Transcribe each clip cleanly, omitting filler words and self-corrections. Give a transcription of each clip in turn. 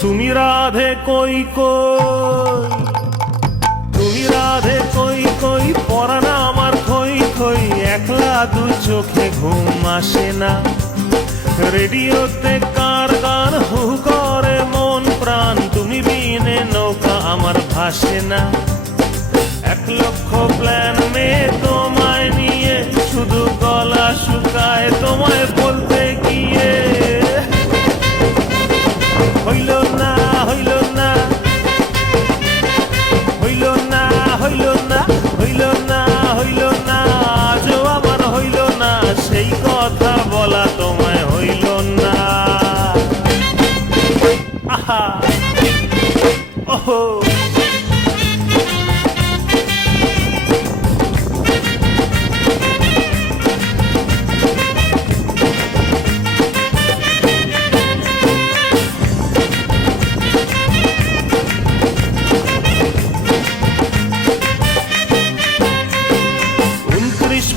তুমি রাধে কই কই, তুমি রাধে কই কই, পরাণ আমার খই খই, একলা দু চোখে ঘুম আসে না। রেডিওতে কার গান হু করে মন প্রাণ, তুমি বিনে নৌকা আমার ভাসে না। 1,00,000 প্ল্যান মেয়ে তোমায় নিয়ে, শুধু গলা শুকায় তোমায় বলতে গিয়ে। হইল না হইল না হইল না হইল না হইল না হইল না, আজও আমার হইল না, সেই কথা বলা তোমায় হইল না। আহা ওহো,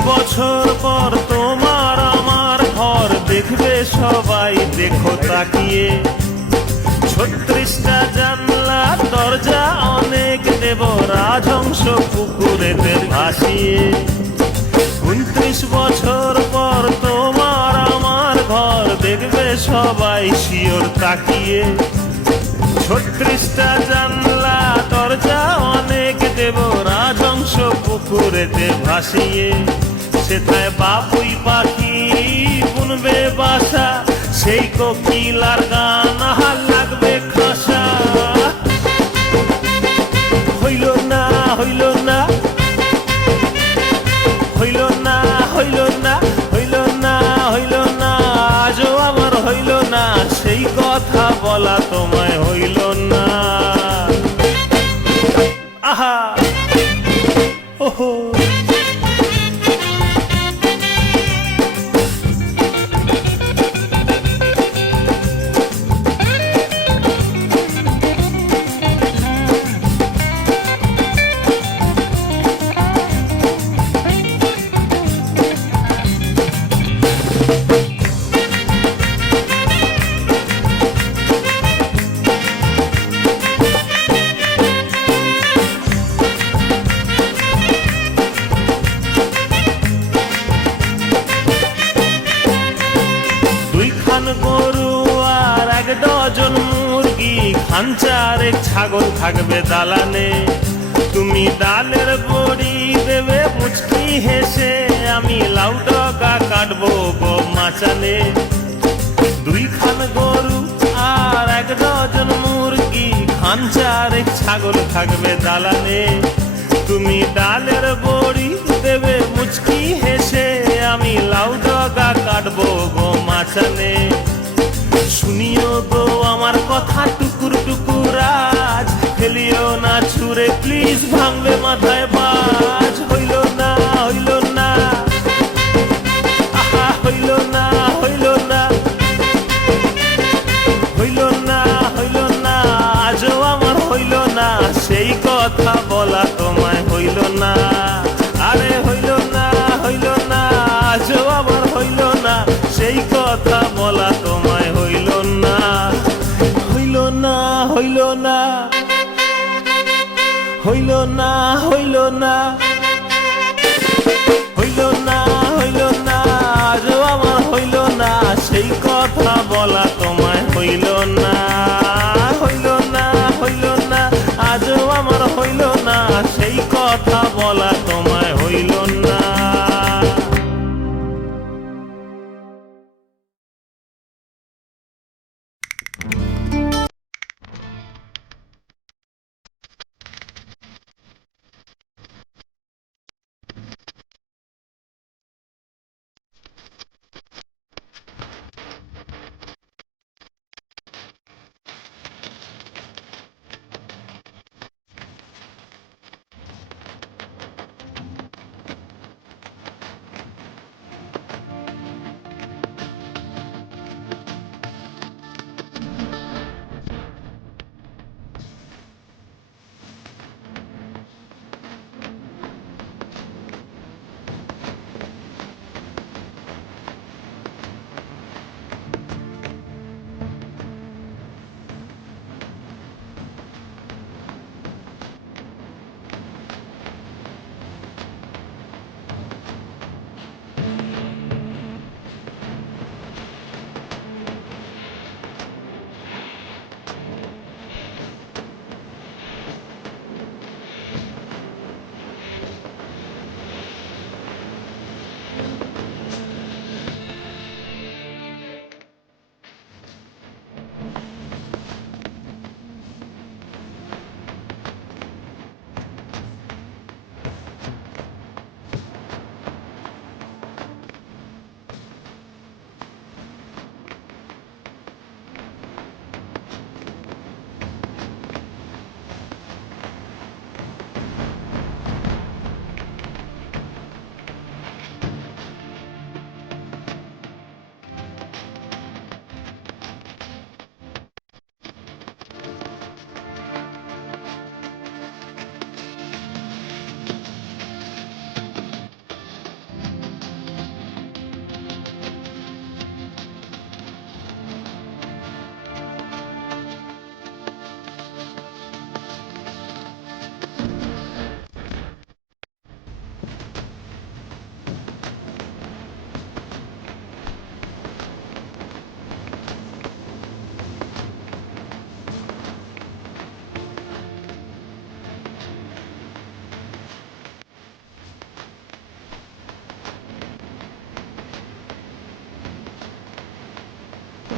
বছর পর তোমার আমার ঘর দেখবে সবাই, দেখো তাকিয়ে। 36টা জানলা দরজা অনেক দেব, রাজহংস পুকুরেতে ভাসিয়ে। 29 বছর পর তোমার আমার ঘর দেখবে সবাই শিওর তাকিয়ে। 36টা জানলা দরজা অনেক দেব, রাজহংস পুকুরেতে ভাসিয়ে। সেথায় বাবুই পাখি বুনবে বাসা, সেই কোকিলার গান আহা লাগবে খাসা। হইল না হইল না হইল না হইল না হইল না হইল না, আজও আমার হইল না, সেই কথা বলা তোমায় হইল না। আহা ওহো, গরু আর 1 ডজন মুরগি, খাঞ্চারে ছাগল থাকবে দালানে। তুমি ডালের বড়ি দেবে মুচকি হেসে, আমি লাউ ডগা কাটবো গো মাচানে। 2 খান গরু আর 1 ডজন মুরগি, খাঞ্চারে ছাগল থাকবে দালানে। তুমি ডালের বড়ি দেবে মুচকি হেসে, আমি লাউ ডগা কাটবো গো মাচানে। শুনিও গো আমার কথা টুকুর টুকুর আজ, ফেলিও না ছুঁড়ে প্লিজ, ভাঙবে মাথায় বাজ। হইল না হইল না আহা, হইল না হইল না হইল না হইল না, আজও আমার হইল না, সেই কথা বলা তোমায় হইল না। আরে হইল না হইল না, আজও আমার হইল না, সেই কথা বলা তোমায় হইল না। হইল না হইল না হইল না হইল না।